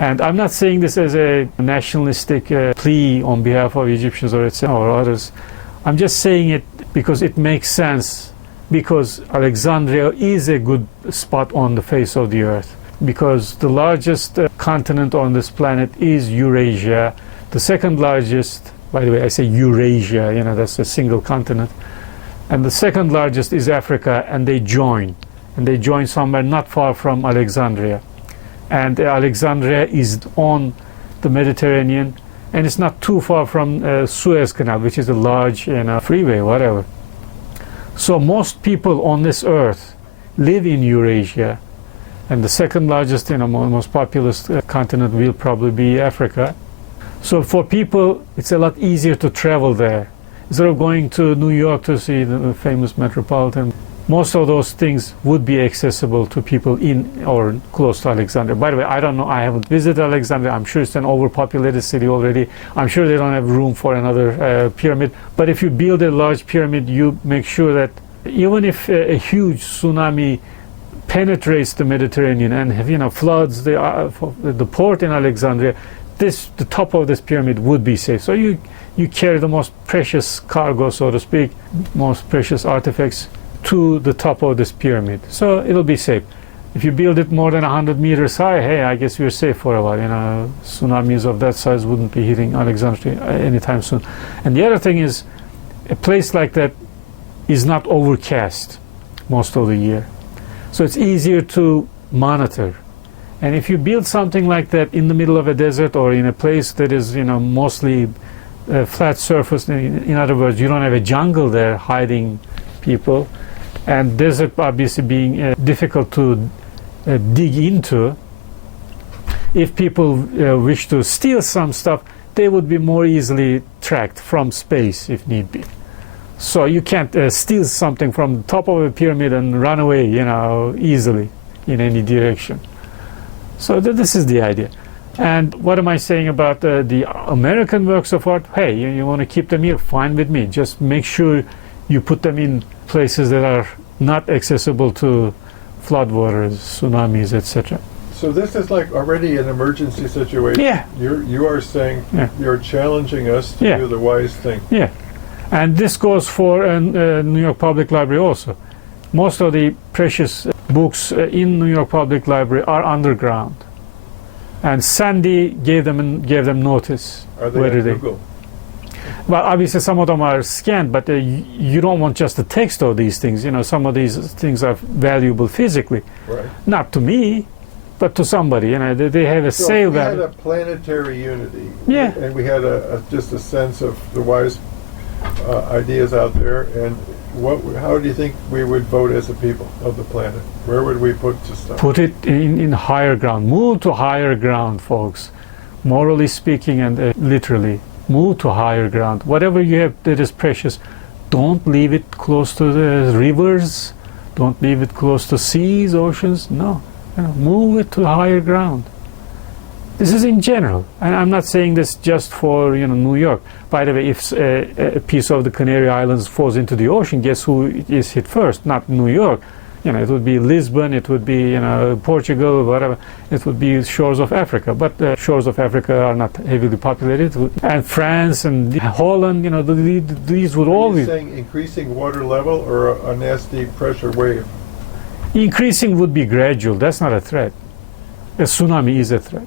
And I'm not saying this as a nationalistic plea on behalf of Egyptians or others. I'm just saying it because it makes sense, because Alexandria is a good spot on the face of the earth, because the largest continent on this planet is Eurasia. The second largest, by the way, I say Eurasia, that's a single continent. And the second largest is Africa, and they join. And they join somewhere not far from Alexandria. And Alexandria is on the Mediterranean, and it's not too far from Suez Canal, which is a large freeway, whatever. So most people on this earth live in Eurasia, and the second largest, most populous continent will probably be Africa. So for people, it's a lot easier to travel there. Instead of going to New York to see the famous Metropolitan, most of those things would be accessible to people in or close to Alexandria. By the way, I don't know, I haven't visited Alexandria. I'm sure it's an overpopulated city already. I'm sure they don't have room for another pyramid. But if you build a large pyramid, you make sure that even if a huge tsunami penetrates the Mediterranean and floods the port in Alexandria, the top of this pyramid would be safe. So you carry the most precious cargo, so to speak, most precious artifacts to the top of this pyramid. So it'll be safe. If you build it more than 100 meters high, hey, I guess we're safe for a while. Tsunamis of that size wouldn't be hitting Alexandria anytime soon. And the other thing is, a place like that is not overcast most of the year. So it's easier to monitor. And if you build something like that in the middle of a desert or in a place that is, mostly flat surface, in other words, you don't have a jungle there hiding people, and desert obviously being difficult to dig into, if people wish to steal some stuff, they would be more easily tracked from space if need be. So you can't steal something from the top of a pyramid and run away, easily in any direction. So this is the idea. And what am I saying about the American works of art? Hey, you want to keep them here? Fine with me. Just make sure you put them in places that are not accessible to floodwaters, tsunamis, etc. So this is like already an emergency situation. Yeah. You are saying, you're challenging us to do the wise thing. Yeah. And this goes for New York Public Library also. Most of the precious books in New York Public Library are underground. And Sandy gave them notice. Are they on Google? Well, obviously some of them are scanned, but you don't want just the text of these things. Some of these things are valuable physically. Right. Not to me, but to somebody. They have a sale value. We had a planetary unity. Yeah. And we had just a sense of the wise ideas out there. And how do you think we would vote as a people of the planet? Where would we put the stuff? Put it in higher ground. Move to higher ground, folks. Morally speaking and literally. Move to higher ground. Whatever you have that is precious, don't leave it close to the rivers. Don't leave it close to seas, oceans. No. Move it to higher ground. This is in general. And I'm not saying this just for New York. By the way, if a piece of the Canary Islands falls into the ocean, guess who is hit first? Not New York. It would be Lisbon, it would be Portugal, whatever. It would be shores of Africa. But shores of Africa are not heavily populated. And France and Holland, these would all be. Are you saying increasing water level or a nasty pressure wave? Increasing would be gradual. That's not a threat. A tsunami is a threat.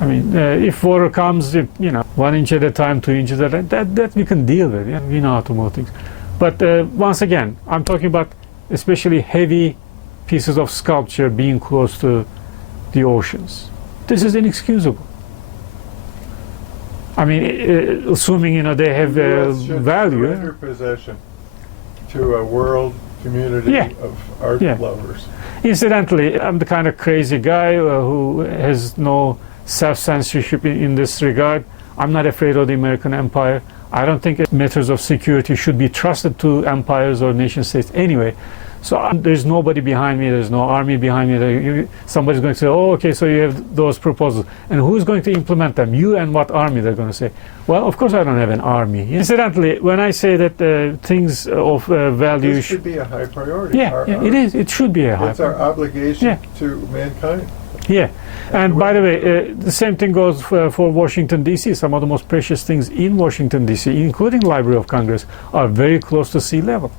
If water comes, 1 inch at a time, 2 inches at a time, that we can deal with. We know how to move things. But once again, I'm talking about especially heavy pieces of sculpture being close to the oceans. This is inexcusable. Assuming they have value. Surrender possession to a world community of art lovers. Incidentally, I'm the kind of crazy guy who has no self-censorship in this regard. I'm not afraid of the American empire. I don't think matters of security should be trusted to empires or nation states anyway. So there's nobody behind me, there's no army behind me. Somebody's going to say, oh, okay, so you have those proposals. And who's going to implement them? You and what army, they're going to say. Well, of course I don't have an army. Incidentally, when I say that things of value... This should be a high priority. It is. It should be a high priority. It's our obligation to mankind. Yeah, and by the way, the same thing goes for Washington, D.C. Some of the most precious things in Washington, D.C., including Library of Congress, are very close to sea level.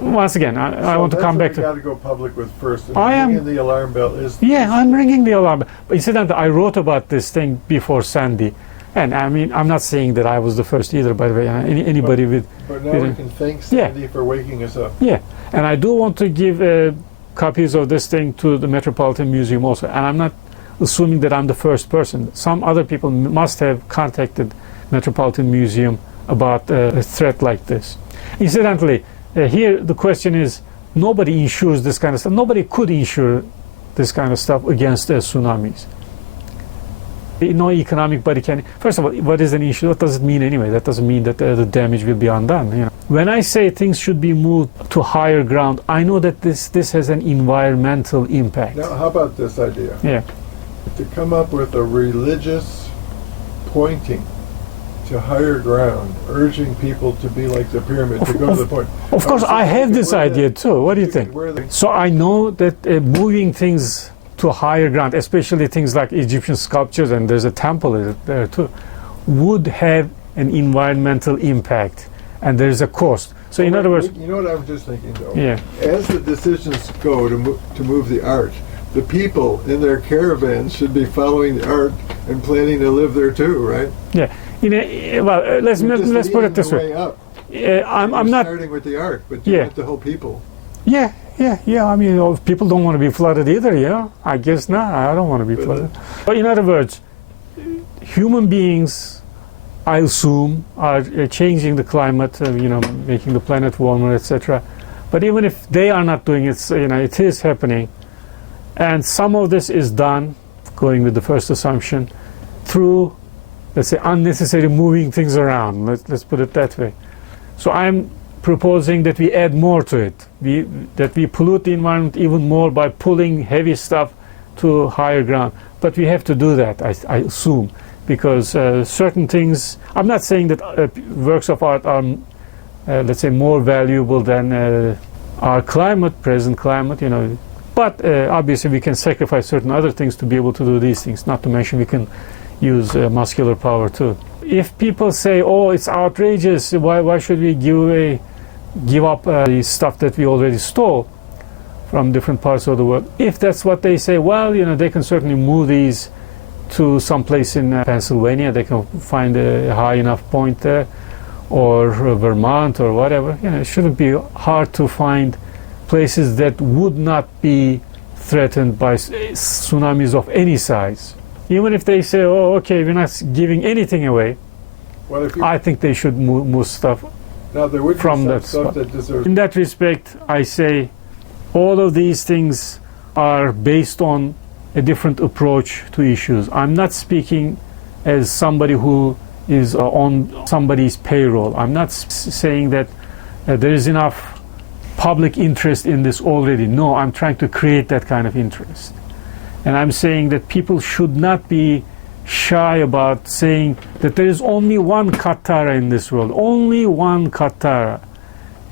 Once again, I want to come back to... got to go public with first. I am... Ringing the alarm bell is... Yeah, I'm ringing the alarm bell. But incidentally, I wrote about this thing before Sandy. And I mean, I'm not saying that I was the first either, by the way. Anybody with... But now we can thank Sandy for waking us up. Yeah, and I do want to give copies of this thing to the Metropolitan Museum also. And I'm not assuming that I'm the first person. Some other people must have contacted Metropolitan Museum about a threat like this. Incidentally, here the question is, nobody insures this kind of stuff. Nobody could insure this kind of stuff against tsunamis. No economic body can. First of all, what is an issue? What does it mean anyway? That doesn't mean that the damage will be undone. You know, when I say things should be moved to higher ground, I know that this has an environmental impact. Now, how about this idea? Yeah. To come up with a religious pointing to higher ground, urging people to be like the pyramid, to go to the point. Of course, I have this idea too. What do you think? So I know that moving things to higher ground, especially things like Egyptian sculptures, and there's a temple there too, would have an environmental impact, and there's a cost. So in other words, you know what I'm just thinking though. Yeah. As the decisions go to move the art, the people in their caravans should be following the art and planning to live there too, right? Yeah. Well, let's put it this way. I'm not starting with the art, but you want the whole people. Yeah. I mean, people don't want to be flooded either. Yeah, I guess not. I don't want to be flooded. But in other words, human beings, I assume, are changing the climate. Making the planet warmer, etc. But even if they are not doing it, it is happening, and some of this is done, going with the first assumption, through, let's say, unnecessary moving things around. Let's put it that way. So I'm proposing that we add more to it, that we pollute the environment even more by pulling heavy stuff to higher ground. But we have to do that, I assume, because certain things, I'm not saying that works of art are, let's say, more valuable than our present climate, but obviously we can sacrifice certain other things to be able to do these things, not to mention we can use muscular power too. If people say, oh, it's outrageous, why should we give up the stuff that we already stole from different parts of the world? If that's what they say, well, they can certainly move these to some place in Pennsylvania. They can find a high enough point there, or Vermont or whatever. It shouldn't be hard to find places that would not be threatened by tsunamis of any size. Even if they say, oh, okay, we're not giving anything away, I think they should move stuff from that spot. In that respect, I say all of these things are based on a different approach to issues. I'm not speaking as somebody who is on somebody's payroll. I'm not saying that there is enough public interest in this already. No, I'm trying to create that kind of interest. And I'm saying that people should not be shy about saying that there is only one Qattara in this world, only one Qattara.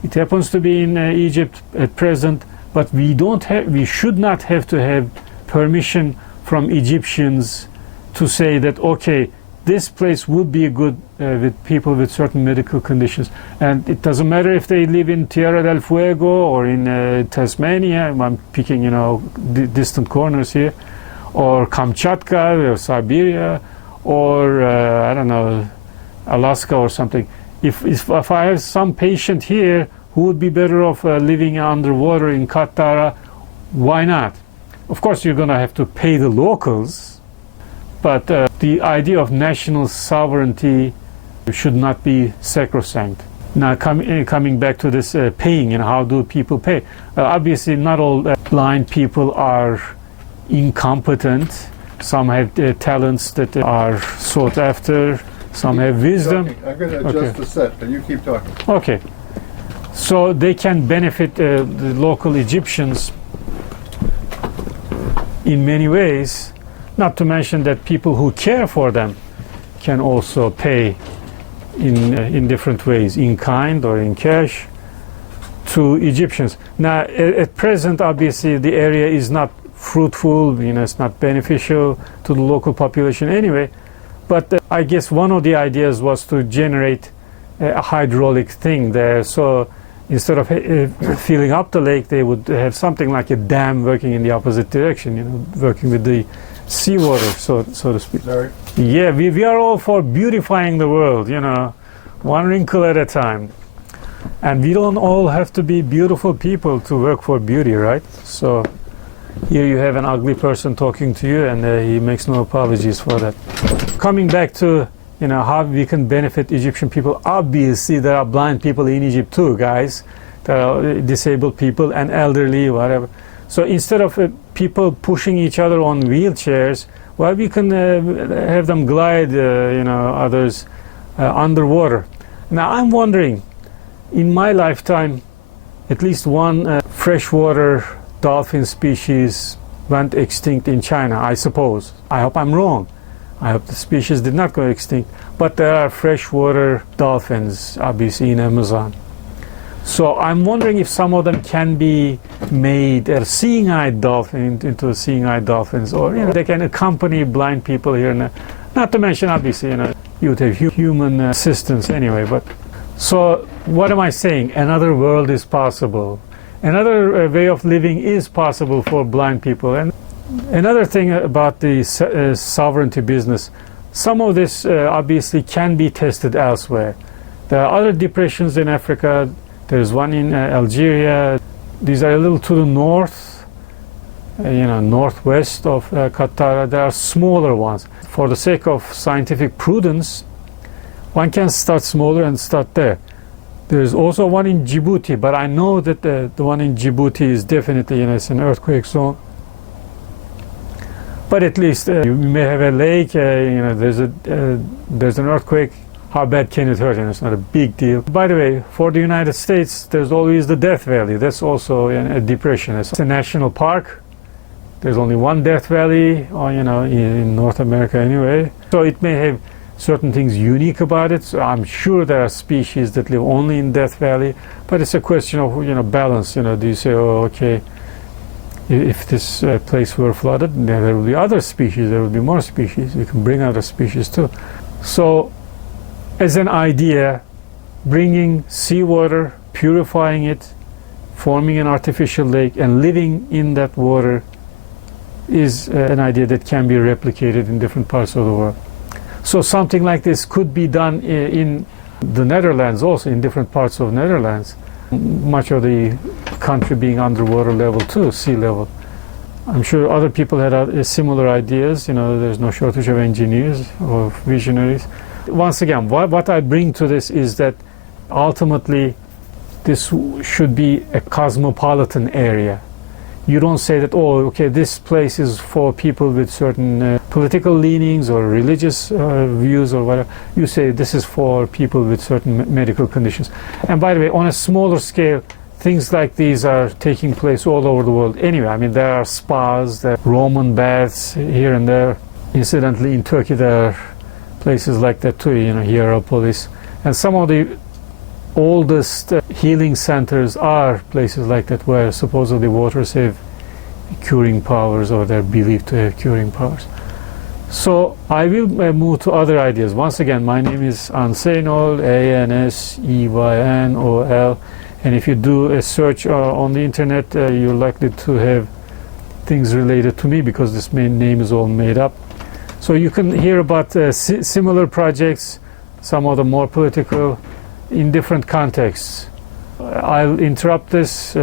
It happens to be in Egypt at present, but we should not have to have permission from Egyptians to say that, okay, this place would be good with people with certain medical conditions. And it doesn't matter if they live in Tierra del Fuego or in Tasmania. I'm picking, distant corners here, or Kamchatka or Siberia, or I don't know, Alaska or something. If I have some patient here who would be better off living underwater in Qattara, why not? Of course, you're going to have to pay the locals, but the idea of national sovereignty should not be sacrosanct. Now, coming back to this paying, how do people pay? Obviously, not all blind people are incompetent. Some have talents that are sought after. Some have wisdom. I'm going to adjust the set, but you keep talking. Okay. So they can benefit the local Egyptians in many ways, not to mention that people who care for them can also pay in different ways, in kind or in cash, to Egyptians. Now, at present, obviously, the area is not fruitful, it's not beneficial to the local population anyway. But I guess one of the ideas was to generate a hydraulic thing there. So instead of filling up the lake, they would have something like a dam working in the opposite direction, working with the seawater, so to speak. Sorry. Yeah, we are all for beautifying the world, one wrinkle at a time. And we don't all have to be beautiful people to work for beauty, right? So here you have an ugly person talking to you, and he makes no apologies for that. Coming back to how we can benefit Egyptian people, obviously there are blind people in Egypt too, guys. There are disabled people and elderly, whatever. So instead of people pushing each other on wheelchairs, well, we can have them glide, others underwater. Now I'm wondering, in my lifetime, at least one freshwater dolphin species went extinct in China, I suppose. I hope I'm wrong. I hope the species did not go extinct. But there are freshwater dolphins, obviously, in Amazon. So I'm wondering if some of them can be made a seeing-eyed dolphin into seeing-eyed dolphins, or they can accompany blind people here. Not to mention, obviously, you would have human assistance anyway. But so what am I saying? Another world is possible. Another way of living is possible for blind people. And another thing about the sovereignty business, some of this obviously can be tested elsewhere. There are other depressions in Africa. There's one in Algeria. These are a little to the north, northwest of Qattara. There are smaller ones. For the sake of scientific prudence, one can start smaller and start there. There's also one in Djibouti, but I know that the one in Djibouti is definitely, it's an earthquake zone. But at least you may have a lake, there's an earthquake. How bad can it hurt? It's not a big deal. By the way, for the United States, there's always the Death Valley. That's also a depression. It's a national park. There's only one Death Valley, in North America anyway. So it may have certain things unique about it. So I'm sure there are species that live only in Death Valley, but it's a question of balance. Do you say, oh, okay, if this place were flooded, then there will be other species, there will be more species. You can bring other species too. So as an idea, bringing seawater, purifying it, forming an artificial lake, and living in that water is an idea that can be replicated in different parts of the world. So something like this could be done in the Netherlands also, in different parts of Netherlands. Much of the country being underwater level too, sea level. I'm sure other people had similar ideas. There's no shortage of engineers or visionaries. Once again, what I bring to this is that ultimately this should be a cosmopolitan area. You don't say that, oh, okay, this place is for people with certain political leanings or religious views or whatever. You say this is for people with certain medical conditions. And by the way, on a smaller scale, things like these are taking place all over the world anyway. There are spas, there are Roman baths here and there. Incidentally, in Turkey, there are places like that too, Hierapolis. And some of the oldest healing centers are places like that where supposedly waters have curing powers, or they're believed to have curing powers. So I will move to other ideas. Once again, my name is Anseynol, Anseynol, and if you do a search on the internet, you're likely to have things related to me, because this main name is all made up. So you can hear about similar projects, some of them more political, in different contexts. I'll interrupt this